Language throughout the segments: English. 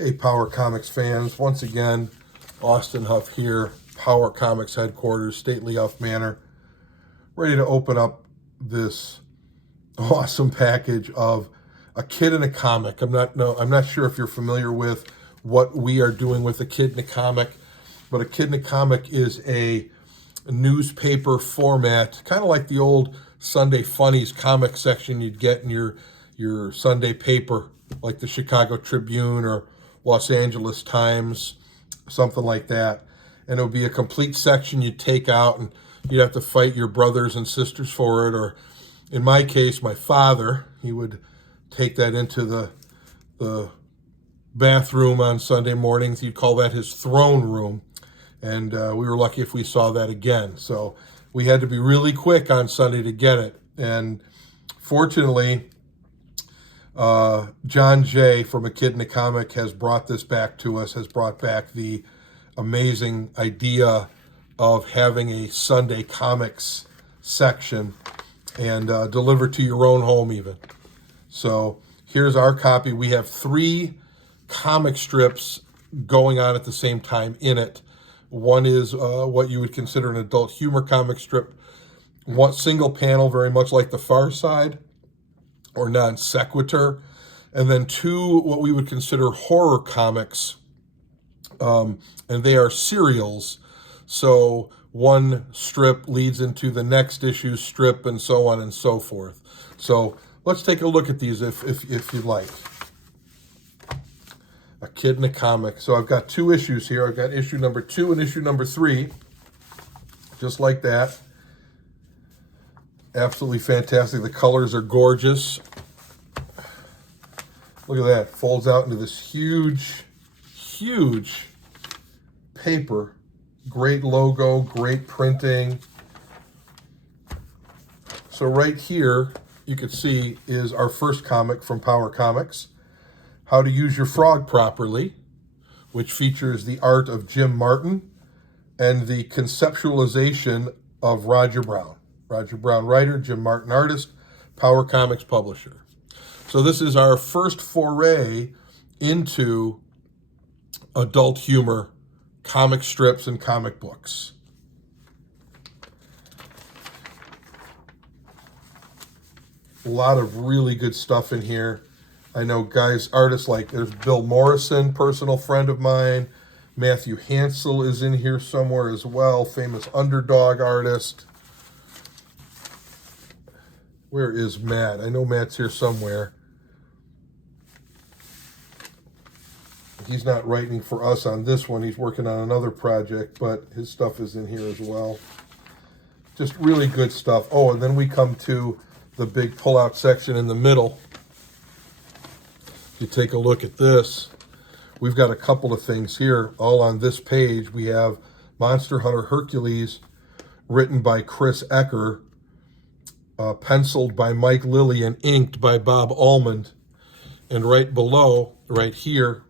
Hey, Power Comics fans. Once again, Austin Huff here, Power Comics headquarters, Stately Huff Manor, ready to open up this awesome package of A Kid in a Comic. I'm not sure if you're familiar with what we are doing with A Kid in a Comic, but A Kid in a Comic is a newspaper format, kind of like the old Sunday Funnies comic section you'd get in your Sunday paper, like the Chicago Tribune or Los Angeles Times, something like that. And it would be a complete section you'd take out, and you'd have to fight your brothers and sisters for it. Or in my case, my father, he would take that into the bathroom on Sunday mornings. He'd call that his throne room. And we were lucky if we saw that again. So we had to be really quick on Sunday to get it. And fortunately, John Jay from A Kid in a Comic has brought this back to us, has brought back the amazing idea of having a Sunday comics section and delivered to your own home even. So here's our copy. We have 3 comic strips going on at the same time in it. One is what you would consider an adult humor comic strip. One single panel, very much like The Far Side, or Non Sequitur. And then 2, what we would consider horror comics. And they are serials. So one strip leads into the next issue's strip and so on and so forth. So let's take a look at these if you'd like. A Kid in a Comic. So I've got 2 issues here. I've got issue number 2 and issue number 3. Just like that. Absolutely fantastic. The colors are gorgeous. Look at that. Folds out into this huge, huge paper. Great logo, great printing. So right here, you can see, is our first comic from Power Comics, How to Use Your Frog Properly, which features the art of Jim Martin and the conceptualization of Roger Brown. Roger Brown writer, Jim Martin artist, Power Comics publisher. So this is our first foray into adult humor, comic strips, and comic books. A lot of really good stuff in here. I know artists like, there's Bill Morrison, personal friend of mine. Matthew Hansel is in here somewhere as well, famous underdog artist. Where is Matt? I know Matt's here somewhere. He's not writing for us on this one. He's working on another project, but his stuff is in here as well. Just really good stuff. Oh, and then we come to the big pull-out section in the middle. If you take a look at this, we've got a couple of things here. All on this page, we have Monster Hunter Hercules, written by Chris Ecker, penciled by Mike Lilly, and inked by Bob Almond. And right below, right here,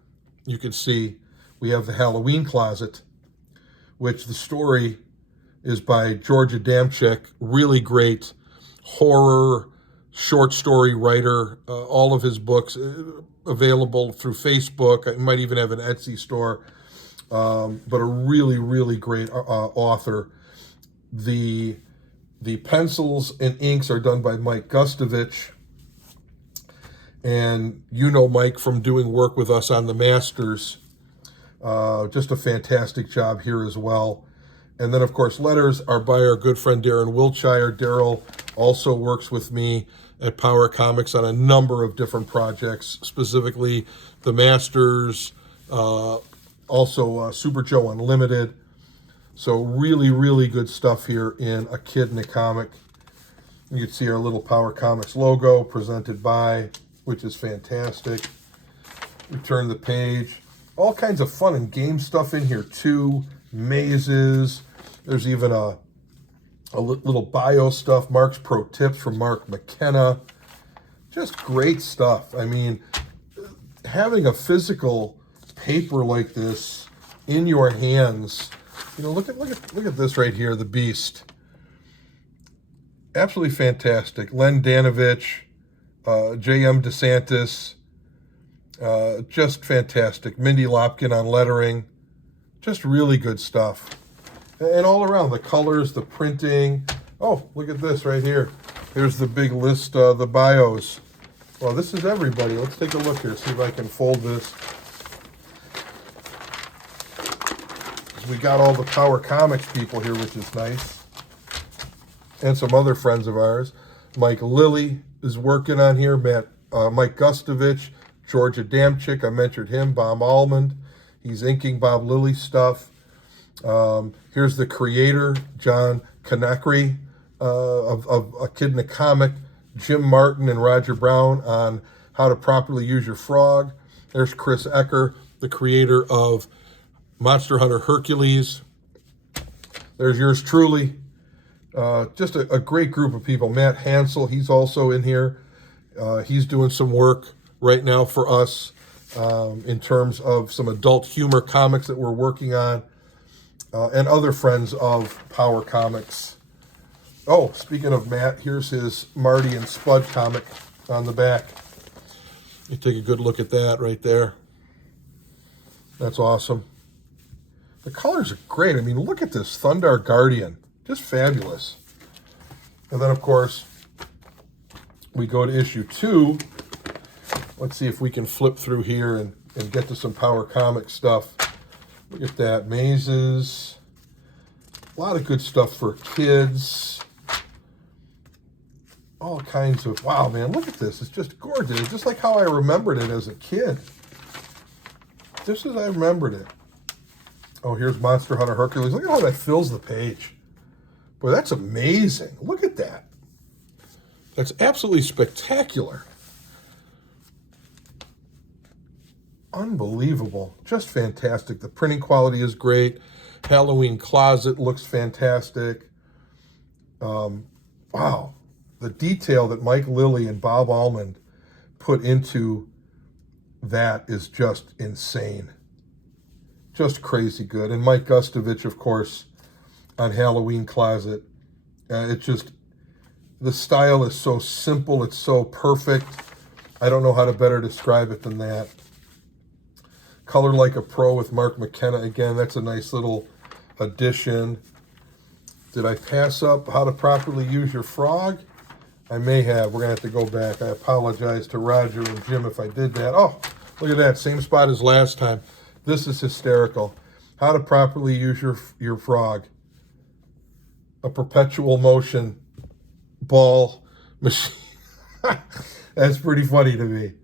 you can see we have the Halloween Closet, which the story is by George Adamczyk, really great horror short story writer. All of his books available through Facebook. I might even have an Etsy store, but a really, really great author. The pencils and inks are done by Mike Gustovich. And you know Mike from doing work with us on the Masters. Just a fantastic job here as well. And then, of course, letters are by our good friend Darren Wiltshire. Daryl also works with me at Power Comics on a number of different projects, specifically the Masters, also Super Joe Unlimited. So really, really good stuff here in A Kid in a Comic. You can see our little Power Comics logo presented by, which is fantastic. We turn the page. All kinds of fun and game stuff in here too. Mazes. There's even a little bio stuff. Mark's Pro Tips from Mark McKenna. Just great stuff. I mean, having a physical paper like this in your hands, you know, look at this right here, the Beast. Absolutely fantastic. Len Danovich, J.M. DeSantis, Just fantastic. Mindy Lopkin on lettering. Just really good stuff. And all around, the colors, the printing. Oh, look at this right here. Here's the big list, the bios. Well, this is everybody. Let's take a look here, see if I can fold this. We got all the Power Comics people here, which is nice. And some other friends of ours. Mike Lilly is working on here. Mike Gustovich, Georgia Damchick, I mentioned him. Bob Almond, he's inking Bob Lilly stuff. Here's the creator, John Conakry, of A Kid in a Comic. Jim Martin and Roger Brown on how to properly use your frog. There's Chris Ecker, the creator of Monster Hunter Hercules. There's yours truly. Just a great group of people. Matt Hansel, he's also in here. He's doing some work right now for us in terms of some adult humor comics that we're working on, and other friends of Power Comics. Oh, speaking of Matt, here's his Marty and Spud comic on the back. You take a good look at that right there. That's awesome. The colors are great. I mean, look at this Thundar Guardian. Just fabulous. And then, of course, we go to issue 2. Let's see if we can flip through here and get to some Power Comic stuff. Look at that. Mazes. A lot of good stuff for kids. All kinds of... Wow, man, look at this. It's just gorgeous. It's just like how I remembered it as a kid. Just as I remembered it. Oh, here's Monster Hunter Hercules. Look at how that fills the page. Boy, that's amazing. Look at that. That's absolutely spectacular. Unbelievable. Just fantastic. The printing quality is great. Halloween Closet looks fantastic. Wow. The detail that Mike Lilly and Bob Almond put into that is just insane. Just crazy good. And Mike Gustovich, of course, on Halloween Closet. It just, the style is so simple. It's so perfect. I don't know how to better describe it than that. Color Like a Pro with Mark McKenna. Again, that's a nice little addition. Did I pass up How to Properly Use Your Frog? I may have. We're going to have to go back. I apologize to Roger and Jim if I did that. Oh, look at that. Same spot as last time. This is hysterical. How to Properly Use Your Frog. A perpetual motion ball machine. That's pretty funny to me.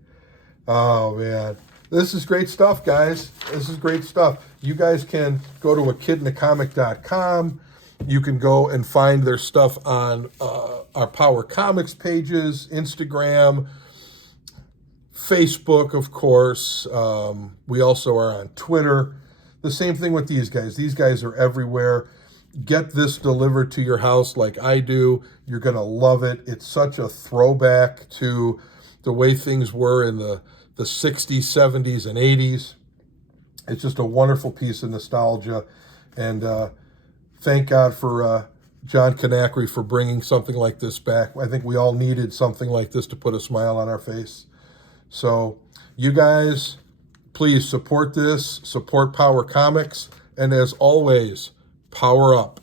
Oh, man. This is great stuff, guys. This is great stuff. You guys can go to akidinacomic.com. You can go and find their stuff on our Power Comics pages, Instagram, Facebook, of course. We also are on Twitter. The same thing with these guys. These guys are everywhere. Get this delivered to your house like I do. You're going to love it. It's such a throwback to the way things were in the 60s, 70s, and 80s. It's just a wonderful piece of nostalgia. And thank God for John Conakry for bringing something like this back. I think we all needed something like this to put a smile on our face. So you guys, please support this, support Power Comics, and as always, power up.